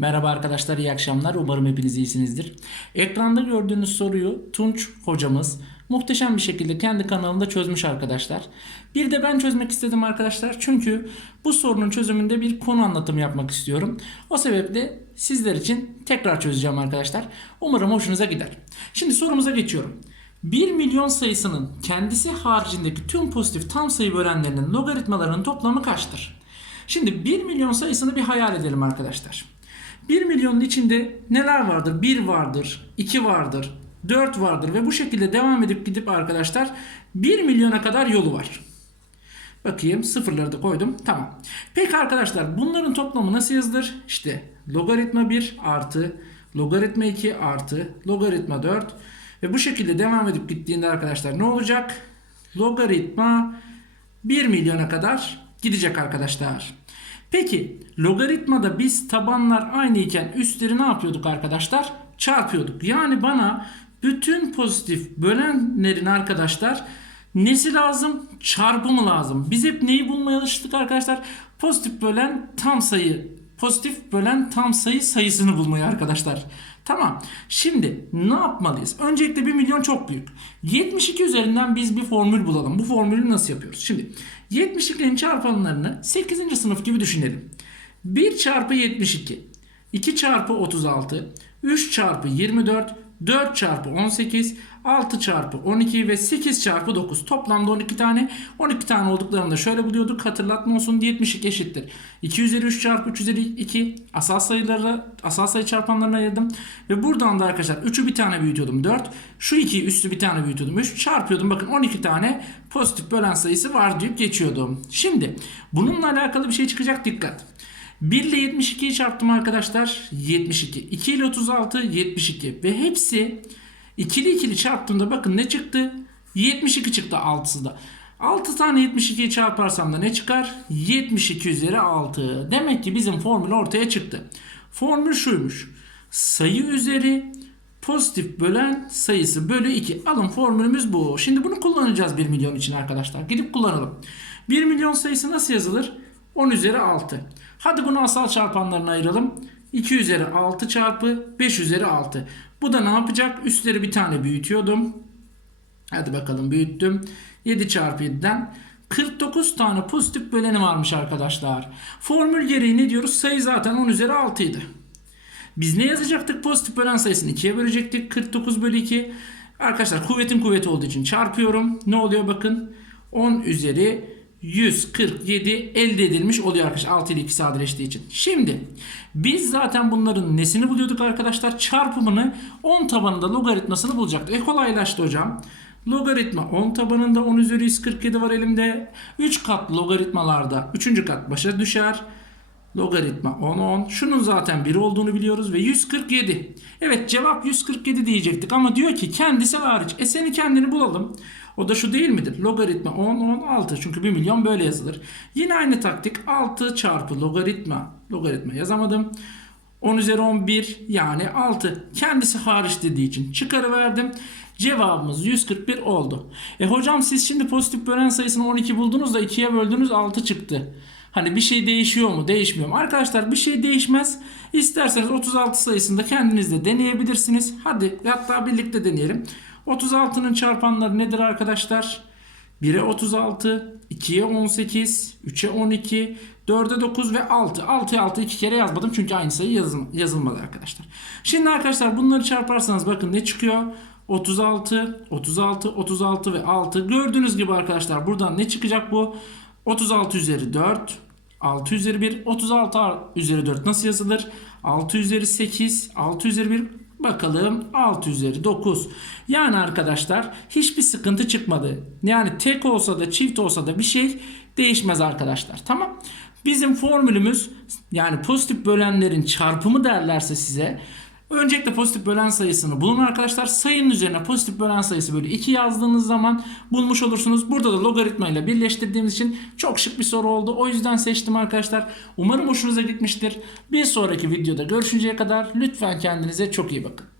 Merhaba arkadaşlar, iyi akşamlar. Umarım hepiniz iyisinizdir. Ekranda gördüğünüz soruyu Tunç hocamız muhteşem bir şekilde kendi kanalında çözmüş arkadaşlar. Bir de ben çözmek istedim arkadaşlar. Çünkü bu sorunun çözümünde bir konu anlatımı yapmak istiyorum. O sebeple sizler için tekrar çözeceğim arkadaşlar. Umarım hoşunuza gider. Şimdi sorumuza geçiyorum. 1 milyon sayısının kendisi haricindeki tüm pozitif tam sayı bölenlerinin logaritmalarının toplamı kaçtır? Şimdi 1 milyon sayısını bir hayal edelim arkadaşlar. 1 milyonun içinde neler vardır? 1 vardır, 2 vardır, 4 vardır ve bu şekilde devam edip gidip arkadaşlar 1 milyona kadar yolu var. Bakayım sıfırları da koydum. Tamam. Peki arkadaşlar bunların toplamı nasıl yazılır? İşte logaritma 1 artı logaritma 2 artı logaritma 4 ve bu şekilde devam edip gittiğinde arkadaşlar ne olacak? Logaritma 1 milyona kadar gidecek arkadaşlar. Peki logaritmada biz tabanlar aynı iken üstleri ne yapıyorduk arkadaşlar? Çarpıyorduk. Yani bana bütün pozitif bölenlerin arkadaşlar nesi lazım? Çarpımı lazım. Biz hep neyi bulmaya alıştık arkadaşlar? Pozitif bölen tam sayı. Pozitif bölen tam sayı sayısını bulmayı arkadaşlar. Tamam. Şimdi ne yapmalıyız? Öncelikle 1 milyon çok büyük. 72 üzerinden biz bir formül bulalım. Bu formülü nasıl yapıyoruz? Şimdi 72'nin çarpanlarını 8. sınıf gibi düşünelim. 1 çarpı 72, 2 çarpı 36, 3 çarpı 24, 4 çarpı 18, 6 çarpı 12 ve 8 çarpı 9. Toplamda 12 tane. 12 tane olduklarında şöyle buluyorduk. Hatırlatma olsun 72 eşittir. 2 üzeri 3 çarpı 3 üzeri 2 asal sayıları asal sayı çarpanlarına ayırdım. Ve buradan da arkadaşlar 3'ü bir tane büyütüyordum 4. Şu 2'yi üstü bir tane büyütüyordum 3. Çarpıyordum. Bakın 12 tane pozitif bölen sayısı var deyip geçiyordum. Şimdi bununla alakalı bir şey çıkacak dikkat. 1 ile 72'yi çarptım arkadaşlar. 72. 2 ile 36 72. Ve hepsi ikili ikili çarptığımda bakın ne çıktı? 72 çıktı 6'sı da. 6 tane 72'yi çarparsam da ne çıkar? 72 üzeri 6. Demek ki bizim formül ortaya çıktı. Formül şuymuş. Sayı üzeri pozitif bölen sayısı bölü 2. Alın formülümüz bu. Şimdi bunu kullanacağız 1 milyon için arkadaşlar. Gidip kullanalım. 1 milyon sayısı nasıl yazılır? 10 üzeri 6. Hadi bunu asal çarpanlarına ayıralım. 2 üzeri 6 çarpı 5 üzeri 6. Bu da ne yapacak? Üstleri bir tane büyütüyordum. Hadi bakalım büyüttüm. 7 çarpı 7'den 49 tane pozitif böleni varmış arkadaşlar. Formül gereği ne diyoruz? Sayı zaten 10 üzeri 6 idi. Biz ne yazacaktık? Pozitif bölen sayısını 2'ye bölecektik. 49 bölü 2. Arkadaşlar kuvvetin kuvveti olduğu için çarpıyorum. Ne oluyor bakın. 10 üzeri 147 elde edilmiş oluyor arkadaşlar 6 ile 2 sadeleştiği için. Şimdi biz zaten bunların nesini buluyorduk arkadaşlar? Çarpımını 10 tabanında logaritmasını bulacaktık. E kolaylaştı hocam. Logaritma 10 tabanında 10 üzeri 147 var elimde. 3 kat logaritmalarda 3. kat başa düşer. Logaritma 10 10. Şunun zaten 1 olduğunu biliyoruz ve 147. Evet cevap 147 diyecektik ama diyor ki kendisi hariç. E seni kendini bulalım. O da şu değil midir? Logaritma 10 10 6. Çünkü 1 milyon böyle yazılır. Yine aynı taktik 6 çarpı logaritma. Logaritma yazamadım. 10 üzeri 11 yani 6. Kendisi hariç dediği için çıkarıverdim. Cevabımız 141 oldu. E hocam siz şimdi pozitif bölen sayısını 12 buldunuz da 2'ye böldünüz 6 çıktı. Hani bir şey değişiyor mu değişmiyor mu? Arkadaşlar bir şey değişmez. İsterseniz 36 sayısında kendiniz de deneyebilirsiniz. Hadi hatta birlikte deneyelim. 36'nın çarpanları nedir arkadaşlar? 1'e 36, 2'ye 18, 3'e 12, 4'e 9 ve 6. 6'ya 6 iki kere yazmadım çünkü aynı sayı yazım, yazılmadı arkadaşlar. Şimdi arkadaşlar bunları çarparsanız bakın ne çıkıyor? 36, 36, 36 ve 6. Gördüğünüz gibi arkadaşlar buradan ne çıkacak bu? 36 üzeri 4, 6 üzeri 1, 36 üzeri 4 nasıl yazılır? 6 üzeri 8, 6 üzeri 1 Bakalım 6 üzeri 9. Yani arkadaşlar hiçbir sıkıntı çıkmadı. Yani tek olsa da çift olsa da bir şey değişmez arkadaşlar. Tamam. Bizim formülümüz yani pozitif bölenlerin çarpımı derlerse size Öncelikle pozitif bölen sayısını bulun arkadaşlar. Sayının üzerine pozitif bölen sayısı böyle 2 yazdığınız zaman bulmuş olursunuz. Burada da logaritma ile birleştirdiğimiz için çok şık bir soru oldu. O yüzden seçtim arkadaşlar. Umarım hoşunuza gitmiştir. Bir sonraki videoda görüşünceye kadar lütfen kendinize çok iyi bakın.